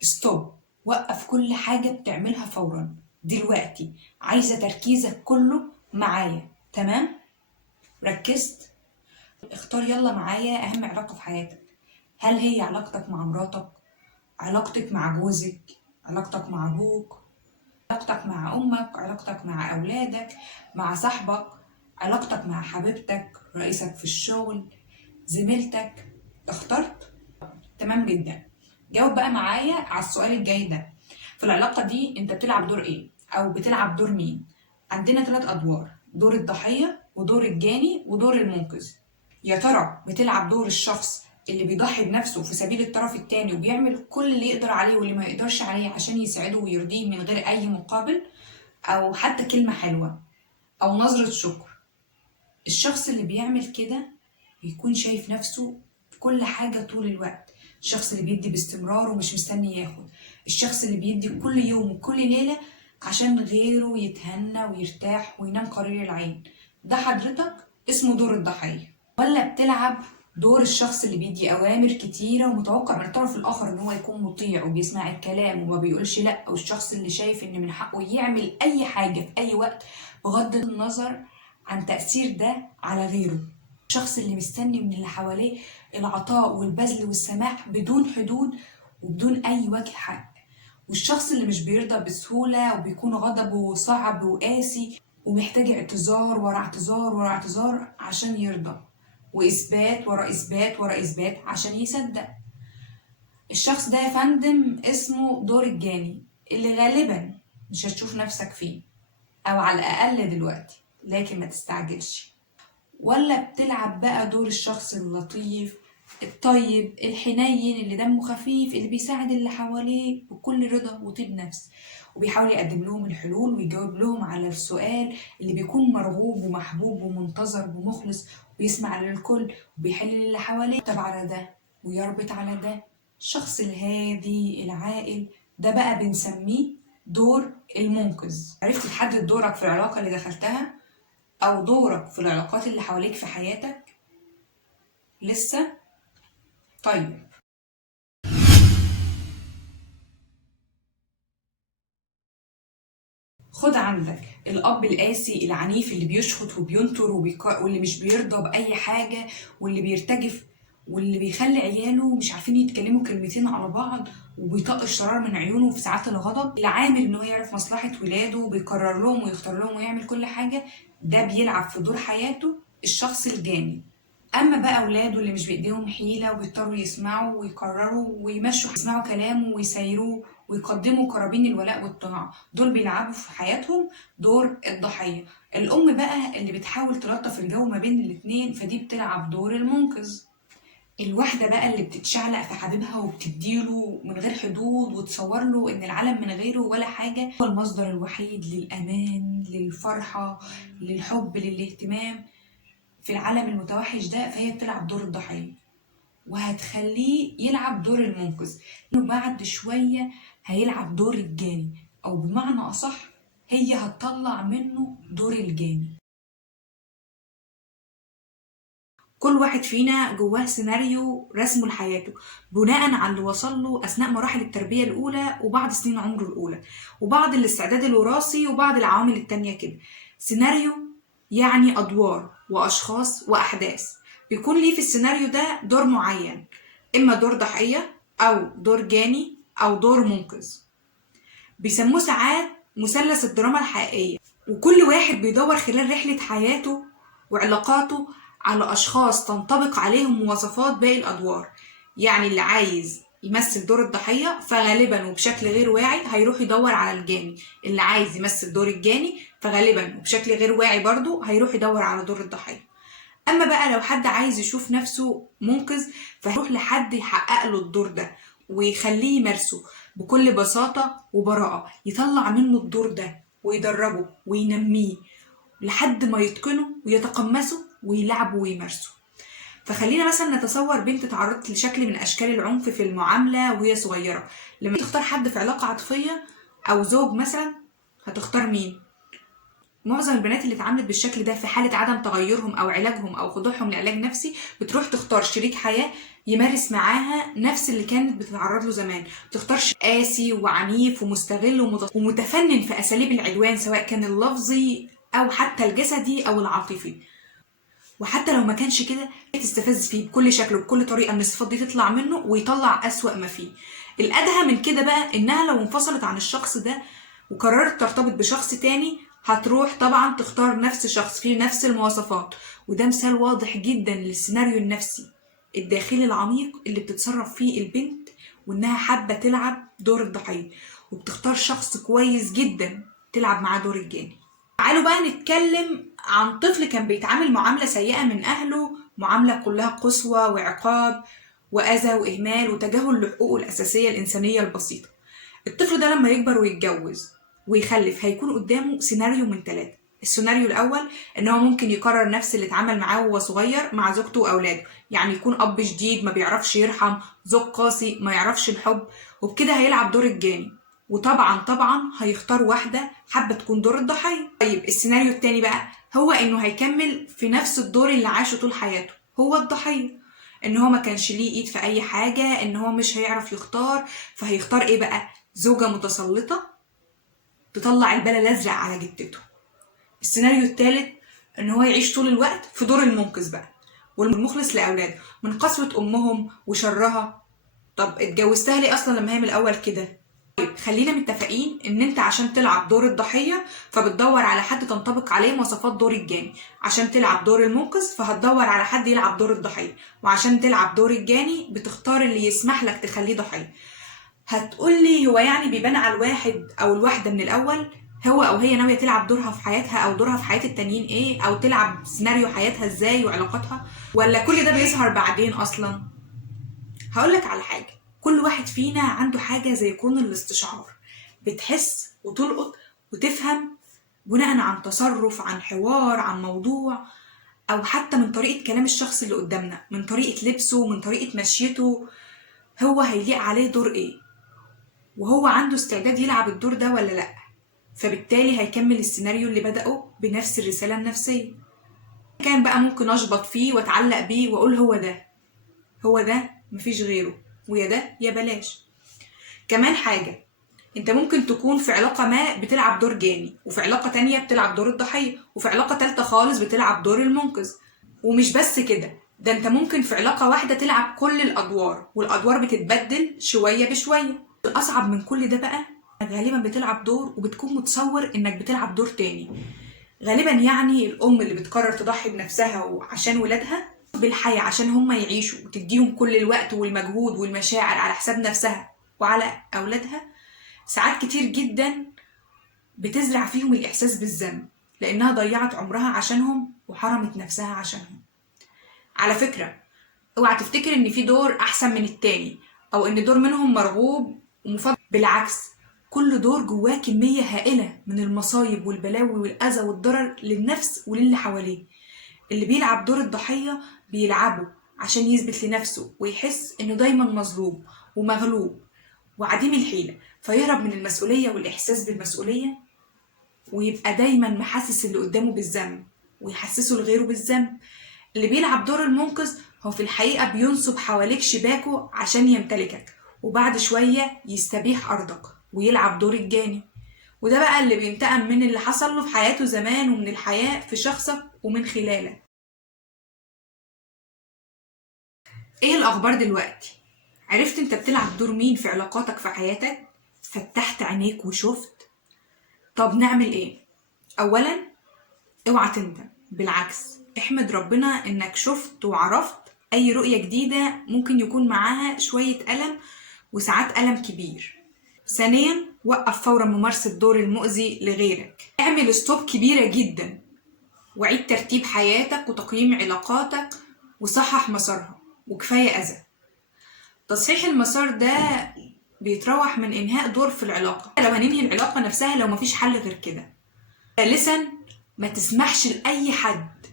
ستوب. وقف كل حاجة بتعملها فورا دلوقتي. عايزة تركيزك كله معايا. تمام؟ ركزت؟ اختار يلا معايا أهم علاقة في حياتك. هل هي علاقتك مع مراتك؟ علاقتك مع جوزك؟ علاقتك مع أبوك؟ علاقتك مع أمك؟ علاقتك مع أولادك؟ مع صاحبك؟ علاقتك مع حبيبتك؟ رئيسك في الشغل؟ زميلتك؟ اخترت؟ تمام جدا. جاوب بقى معايا على السؤال الجاي ده. في العلاقة دي انت بتلعب دور ايه؟ او بتلعب دور مين؟ عندنا 3 ادوار: دور الضحية ودور الجاني ودور المنقذ. يا ترى بتلعب دور الشخص اللي بيضحي بنفسه في سبيل الطرف التاني وبيعمل كل اللي يقدر عليه واللي ما يقدرش عليه عشان يسعده ويرضيه من غير اي مقابل او حتى كلمة حلوة او نظرة شكر؟ الشخص اللي بيعمل كده بيكون شايف نفسه في كل حاجة طول الوقت. الشخص اللي بيدي باستمرار ومش مستني ياخد. الشخص اللي بيدي كل يوم وكل ليلة عشان غيره يتهنى ويرتاح وينام قرير العين. ده حضرتك اسمه دور الضحية. ولا بتلعب دور الشخص اللي بيدي أوامر كتيرة ومتوقع من الطرف الآخر إن هو يكون مطيع وبيسمع الكلام وما بيقولش لأ، والشخص اللي شايف إن من حقه يعمل أي حاجة في أي وقت بغض النظر عن تأثير ده على غيره؟ الشخص اللي مستني من اللي حواليه العطاء والبذل والسماح بدون حدود وبدون أي وجه حق. والشخص اللي مش بيرضى بسهولة وبيكون غضبه صعب وقاسي ومحتاج اعتذار ورا اعتذار ورا اعتذار عشان يرضى، وإثبات ورا إثبات ورا إثبات عشان يصدق. الشخص ده يا فندم اسمه دور الجاني، اللي غالبا مش هتشوف نفسك فيه، أو على الأقل دلوقتي، لكن ما تستعجلش. ولا بتلعب بقى دور الشخص اللطيف الطيب الحنين اللي دمه خفيف اللي بيساعد اللي حواليه بكل رضا وطيب نفس وبيحاول يقدم لهم الحلول ويجاوب لهم على السؤال اللي بيكون مرغوب ومحبوب ومنتظر ومخلص وبيسمع للكل وبيحل اللي حواليه. طب على ده ويربط على ده الشخص الهادي العاقل ده بقى بنسميه دور المنقذ. عرفت تحدد دورك في العلاقة اللي دخلتها أو دورك في العلاقات اللي حواليك في حياتك؟ لسه؟ طيب، خد عندك الأب القاسي العنيف اللي بيشخط وبينطر واللي مش بيرضى بأي حاجة واللي بيرتجف واللي بيخلي عياله مش عارفين يتكلموا كلمتين على بعض وبيطق الشرار من عيونه في ساعات الغضب، اللي عامل انه يعرف مصلحة ولاده وبيقرر لهم ويختار لهم ويعمل كل حاجة. ده بيلعب في دور حياته الشخص الجاني. اما بقى اولاده اللي مش بايديهم حيله وبيضطروا يسمعوا ويقرروا ويمشوا يسمعوا كلامه ويسيروه ويقدموا قرابين الولاء والطاعه، دول بيلعبوا في حياتهم دور الضحيه. الام بقى اللي بتحاول تلطف الجو ما بين الاتنين، فدي بتلعب دور المنقذ. الواحدة بقى اللي بتتشعلق في حبيبها وبتديله من غير حدود وتصور له ان العالم من غيره ولا حاجة، هو المصدر الوحيد للأمان للفرحة للحب للاهتمام في العالم المتوحش ده، فهي بتلعب دور الضحية وهتخليه يلعب دور المنقذ، انه بعد شوية هيلعب دور الجاني، او بمعنى اصح هي هتطلع منه دور الجاني. كل واحد فينا جواه سيناريو رسمه لحياته بناء على اللي وصل له اثناء مراحل التربيه الاولى وبعض سنين عمره الاولى وبعض الاستعداد الوراثي وبعض العوامل التانية كده. سيناريو يعني ادوار واشخاص واحداث بيكون ليه في السيناريو ده دور معين، اما دور ضحيه او دور جاني او دور منقذ. بيسموه ساعات مثلث الدراما الحقيقيه، وكل واحد بيدور خلال رحله حياته وعلاقاته على أشخاص تنطبق عليهم مواصفات باقي الأدوار. يعني اللي عايز يمثل دور الضحية فغالبا وبشكل غير واعي هيروح يدور على الجاني، اللي عايز يمثل دور الجاني فغالبا وبشكل غير واعي برضه هيروح يدور على دور الضحية. أما بقى لو حد عايز يشوف نفسه منقذ فهيروح لحد يحقق له الدور ده ويخليه يمارسه بكل بساطة وبراءة، يطلع منه الدور ده ويدربه وينميه لحد ما يتقنه ويتقمصه ويلعبه ويمارسه. فخلينا مثلا نتصور بنت تعرضت لشكل من اشكال العنف في المعامله وهي صغيره. لما تختار حد في علاقه عاطفيه او زوج مثلا هتختار مين؟ معظم البنات اللي اتعاملت بالشكل ده في حاله عدم تغيرهم او علاجهم او خضوعهم لعلاج نفسي بتروح تختار شريك حياه يمارس معاها نفس اللي كانت بتتعرض له زمان. متختارش قاسي وعنيف ومستغل ومتفنن في أساليب العدوان، سواء كان اللفظي أو حتى الجسدي أو العاطفي. وحتى لو ما كانش كده تستفز فيه بكل شكل وبكل طريقة ان الصفات دي تطلع منه ويطلع أسوأ ما فيه. الأدهى من كده بقى إنها لو انفصلت عن الشخص ده وقررت ترتبط بشخص تاني، هتروح طبعا تختار نفس شخص فيه نفس المواصفات. وده مثال واضح جدا للسيناريو النفسي الداخلي العميق اللي بتتصرف فيه البنت، وإنها حابة تلعب دور الضحية وبتختار شخص كويس جدا تلعب معاه دور الجاني. تعالوا بقى نتكلم عن طفل كان بيتعامل معاملة سيئة من أهله، معاملة كلها قسوة وعقاب وأذى وإهمال وتجاهل لحقوقه الأساسية الإنسانية البسيطة. الطفل ده لما يكبر ويتجوز ويخلف هيكون قدامه سيناريو من 3. السيناريو الأول إن هو ممكن يكرر نفس اللي اتعامل معاه وهو صغير مع زوجته وأولاده، يعني يكون أب شديد ما بيعرفش يرحم، زوج قاسي ما يعرفش الحب، وبكده هيلعب دور الجاني. وطبعا هيختار واحدة حابة تكون دور الضحية. طيب السيناريو التاني بقى هو إنه هيكمل في نفس الدور اللي عاشه طول حياته، هو الضحية، إن هو ما كانش ليه إيد في أي حاجة، إن هو مش هيعرف يختار. فهيختار إيه بقى؟ زوجة متسلطة تطلع البلا الأزرق على جدته. السيناريو الثالث ان هو يعيش طول الوقت في دور المنقذ بقى والمخلص لاولاده من قسوة امهم وشرها. طب اتجوزتها ليه اصلا لما هي من الاول كده؟ طيب خلينا متفقين ان انت عشان تلعب دور الضحية فبتدور على حد تنطبق عليه مواصفات دور الجاني، عشان تلعب دور المنقذ فهتدور على حد يلعب دور الضحية، وعشان تلعب دور الجاني بتختار اللي يسمح لك تخليه ضحية. هتقولي هو يعني بيبان على الواحد او الواحدة من الاول هو او هي ناوية تلعب دورها في حياتها او دورها في حياة التانيين ايه، او تلعب سيناريو حياتها ازاي وعلاقاتها، ولا كل ده بيظهر بعدين اصلا؟ هقولك على حاجة، كل واحد فينا عنده حاجة زي كون الاستشعار، بتحس وتلقط وتفهم بناء عن تصرف، عن حوار، عن موضوع، او حتى من طريقة كلام الشخص اللي قدامنا، من طريقة لبسه، من طريقة مشيته، هو هيليق عليه دور ايه، وهو عنده استعداد يلعب الدور ده ولا لأ. فبالتالي هيكمل السيناريو اللي بدأه بنفس الرسالة النفسية. كان بقى ممكن أشبط فيه وأتعلق بيه وأقول هو ده مفيش غيره، ويا ده يا بلاش. كمان حاجة، انت ممكن تكون في علاقة ما بتلعب دور جاني، وفي علاقة تانية بتلعب دور الضحية، وفي علاقة تالتة خالص بتلعب دور المنقذ. ومش بس كده، ده انت ممكن في علاقة واحدة تلعب كل الأدوار، والأدوار بتتبدل شوية بشوية. الأصعب من كل ده بقى غالبا بتلعب دور وبتكون متصور انك بتلعب دور تاني. غالبا يعني الأم اللي بتقرر تضحي بنفسها وعشان ولادها بالحياة عشان هم يعيشوا وتديهم كل الوقت والمجهود والمشاعر على حساب نفسها وعلى أولادها، ساعات كتير جدا بتزرع فيهم الإحساس بالذنب لأنها ضيعت عمرها عشانهم وحرمت نفسها عشانهم. على فكرة، اوعى تفتكر ان في دور احسن من التاني او ان دور منهم مرغوب ومفضل. بالعكس، كل دور جواه كمية هائلة من المصايب والبلاوي والأذى والضرر للنفس وللي حواليه. اللي بيلعب دور الضحية بيلعبه عشان يثبت لنفسه ويحس انه دايما مظلوم ومغلوب وعديم الحيلة، فيهرب من المسؤولية والإحساس بالمسؤولية، ويبقى دايما محسس اللي قدامه بالذنب ويحسسه لغيره بالذنب. اللي بيلعب دور المنقذ هو في الحقيقة بينصب حواليك شباكه عشان يمتلكك، وبعد شوية يستبيح أرضك ويلعب دور الجاني. وده بقى اللي بينتقم من اللي حصل له في حياته زمان ومن الحياة في شخصك ومن خلالك. ايه الأخبار دلوقتي؟ عرفت انت بتلعب دور مين في علاقاتك في حياتك؟ فتحت عينيك وشفت؟ طب نعمل ايه؟ أولا، اوعى تندم، بالعكس احمد ربنا انك شفت وعرفت اي رؤية جديدة ممكن يكون معاها شوية ألم وساعات ألم كبير. ثانيا، وقف فورا ممارسة دور المؤذي لغيرك، اعمل ستوب كبيرة جدا وعيد ترتيب حياتك وتقييم علاقاتك وصحح مسارها، وكفاية أذى. تصحيح المسار ده بيتراوح من إنهاء دور في العلاقة لو هننهي العلاقة نفسها لو مفيش حل غير كده. ثالثا، ما تسمحش لأي حد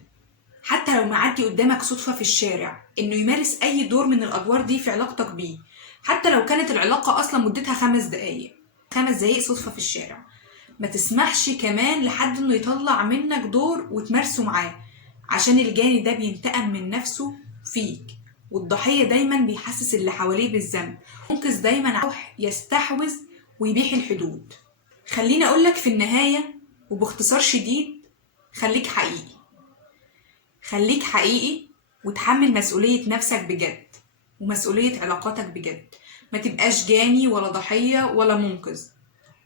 حتى لو معدي قدامك صدفة في الشارع إنه يمارس أي دور من الأدوار دي في علاقتك بيه، حتى لو كانت العلاقة أصلا مدتها 5 دقايق، 5 دقايق صدفة في الشارع. ما تسمحش كمان لحد إنه يطلع منك دور وتمارسه معاه، عشان الجاني ده بينتقم من نفسه فيك والضحية دايما بيحسس اللي حواليه بالذنب. المنقذ دايما يستحوذ ويبيح الحدود. خليني أقولك في النهاية وباختصار شديد، خليك حقيقي. خليك حقيقي وتحمل مسؤولية نفسك بجد ومسؤولية علاقاتك بجد. ما تبقاش جاني ولا ضحية ولا منقذ.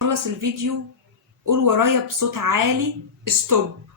خلص الفيديو قول ورايا بصوت عالي ستوب.